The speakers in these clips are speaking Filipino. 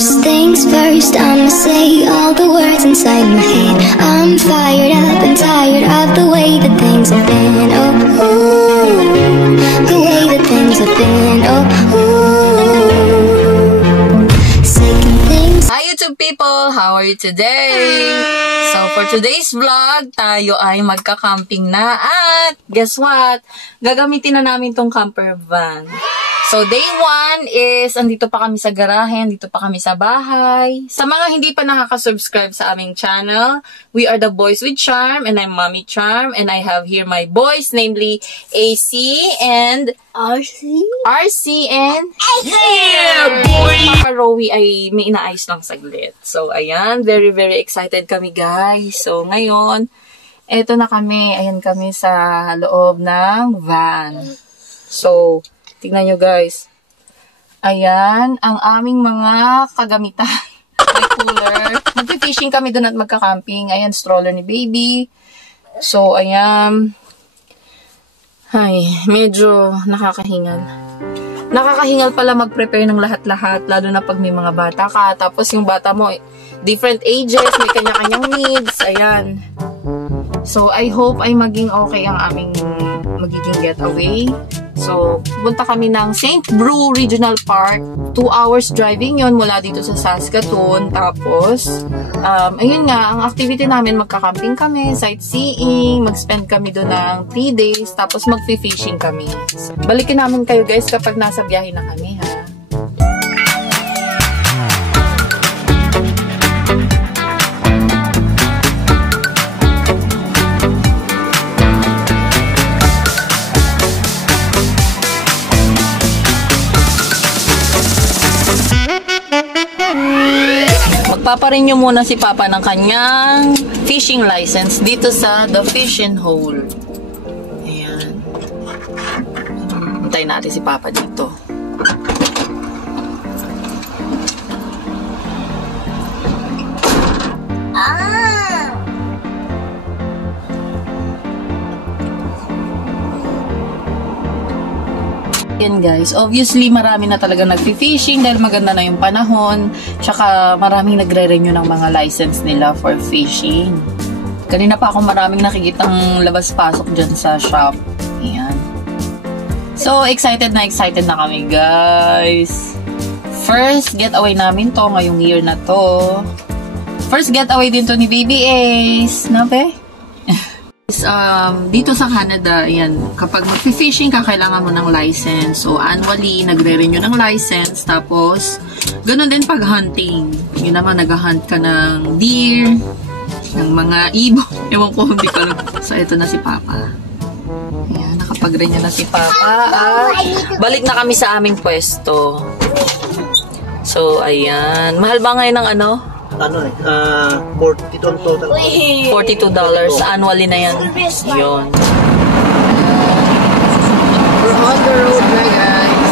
First things first, I'ma say all the words inside my head. I'm fired up and tired of the way that things have been. Oh, ooh, the way that things have been. Oh, ooh. Second things. Hi YouTube people! How are you today? So for today's vlog, tayo ay magka-camping na at guess what? Gagamitin na namin tong camper van. So, day 1 is, andito pa kami sa garahe, andito pa kami sa bahay. Sa mga hindi pa nakaka-subscribe sa aming channel, we are the Boys with Charm, and I'm Mommy Charm, and I have here my boys, namely AC and RC and boy! Papa Rowie ay may inaayos lang saglit. So, ayan, very excited kami guys. So, ngayon, eto na kami, ayan kami sa loob ng van. So, tingnan nyo guys. Ayan, ang aming mga kagamitan. May cooler. Mag-fishing kami doon at magka-camping. Ayan, stroller ni baby. So, ayan. Ay, medyo nakakahingal. Nakakahingal pala mag-prepare ng lahat-lahat. Lalo na pag may mga bata ka. Tapos yung bata mo, different ages, may kanya-kanyang needs. Ayan. So, I hope ay maging okay ang aming magiging getaway. So, punta kami ng St. Bru Regional Park. 2 hours driving yon mula dito sa Saskatoon. Tapos, ayun nga, ang activity namin, magka-camping kami, sightseeing, mag-spend kami doon ng 3 days, tapos mag-fishing kami. Balikin namin kayo guys kapag nasa biyahe na kami, ha? Magpaparenew muna si Papa ng kanyang fishing license dito sa The Fishing Hole. Ayan. Hintayin natin si Papa dito. Yan guys, obviously marami na talaga nagfi-fishing dahil maganda na yung panahon, tsaka maraming nagre-renew ng mga license nila for fishing. Kanina pa ako maraming nakikitang labas-pasok dyan sa shop. Ayan. So, excited na kami guys. First getaway namin to ngayong year na to. First getaway din to ni Baby Ace. Nabe? Dito sa Canada, yan, kapag mag-fishing ka, kailangan mo ng license. So, annually, nagre-renew ng license. Tapos, ganoon din pag hunting. Yun naman, nag-hunt ka ng deer, ng mga ibon. Ewan ko, hindi ka lang. So, ito na si Papa. Ayan, nakapag-renew na si Papa. At balik na kami sa aming pwesto. So, ayan. Mahal ba ngayon ng ano? $42 total. $42 annually na yan. Yun. We're on the road na guys.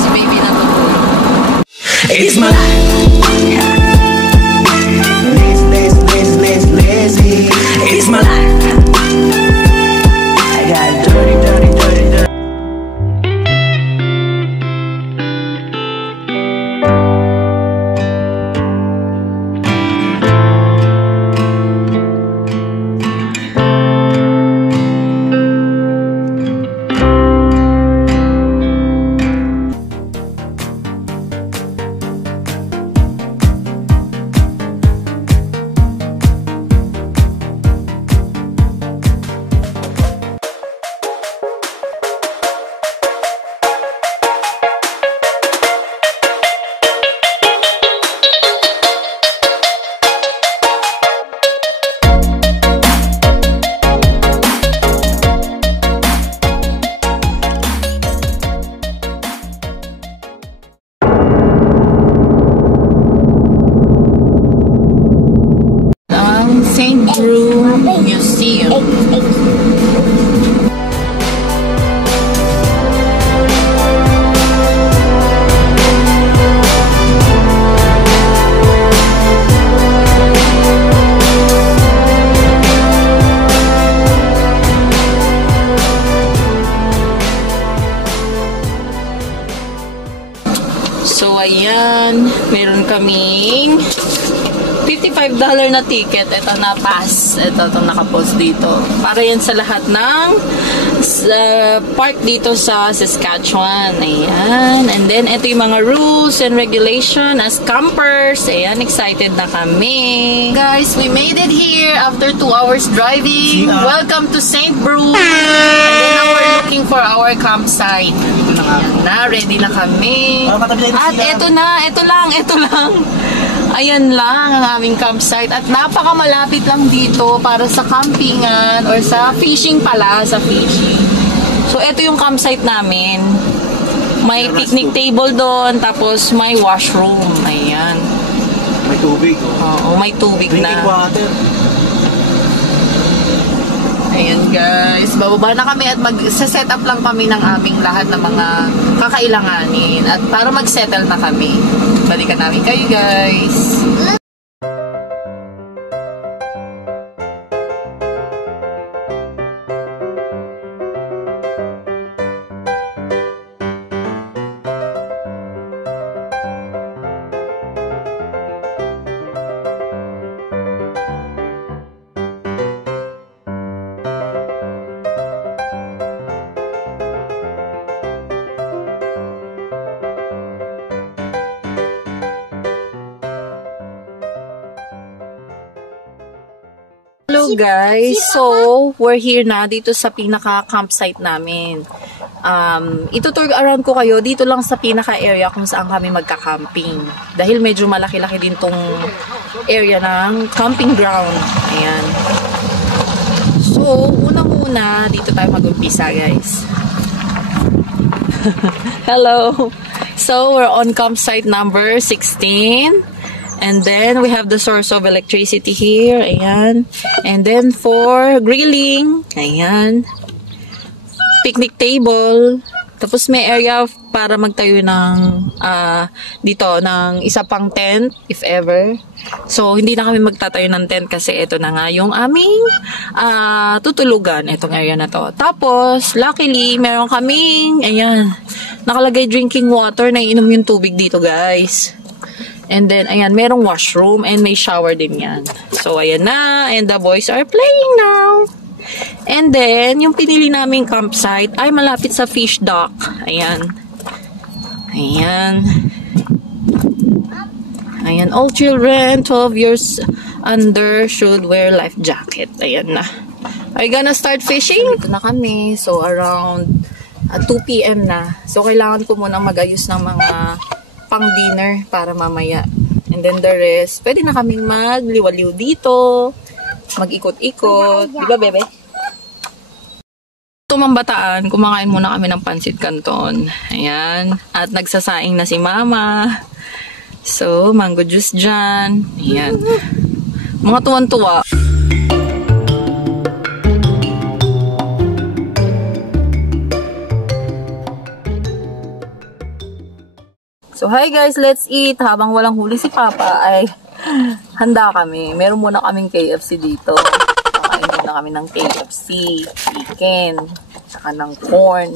Si baby na tutulog. It's my life. Lazy. It's my life. St. Bru Museum. kaming $55 na ticket. Ito na pass. Ito itong nakapost dito. Para yan sa lahat ng park dito sa Saskatchewan. Ayan. And then, ito yung mga rules and regulation as campers. Ayan, excited na kami. Guys, we made it here after 2 hours driving. Welcome to St. Bruce. And then now we're looking for our campsite. Ayan na, ready na kami. At ito na, ito lang. Ayan lang ang aming campsite. At napakamalapit lang dito para sa campingan or sa fishing pala, sa fishing. So, ito yung campsite namin. May picnic table doon, tapos may washroom. Ayan. May tubig. Oo, may tubig na. Drinking water. Ayan guys, bababa na kami at mag-set up lang kami ng aming lahat ng mga kakailanganin at para mag-settle na kami. Balikan namin kayo guys. Hello guys, so we're here na dito sa pinaka-campsite namin. Itutur around ko kayo dito lang sa pinaka-area kung saan kami magka-camping. Dahil medyo malaki-laki din tong area ng camping ground. Ayan. So, unang-una, dito tayo mag-umpisa guys. Hello! So, we're on campsite number 16. And then, we have the source of electricity here. Ayan. And then, for grilling. Ayan. Picnic table. Tapos, may area para magtayo ng, dito, ng isa pang tent, if ever. So, hindi na kami magtatayo ng tent kasi ito na nga yung aming tutulugan. Itong area na to. Tapos, luckily, meron kaming, ayan, nakalagay drinking water na inom yung tubig dito, guys. And then, ayan, merong washroom and may shower din yan. So, ayan na. And the boys are playing now. And then, yung pinili naming campsite ay malapit sa fish dock. Ayan. Ayan. Ayan. All children 12 years under should wear life jacket. Ayan na. Are you gonna start fishing? Ito na kami. So, around 2 p.m. na. So, kailangan ko muna mag-ayos ng mga pang-dinner para mamaya. And then the rest, pwede na kaming magliwaliw dito, mag-ikot-ikot. Diba, bebe? Tumambataan, kumakain muna kami ng pansit canton. Ayan. At nagsasaing na si mama. So, mango juice dyan. Ayan. Mga tuwan-tuwa. So, hi guys, let's eat. Habang walang huli si Papa, ay handa kami. Meron muna kaming KFC dito. Kakain muna kami ng KFC, chicken, saka ng corn.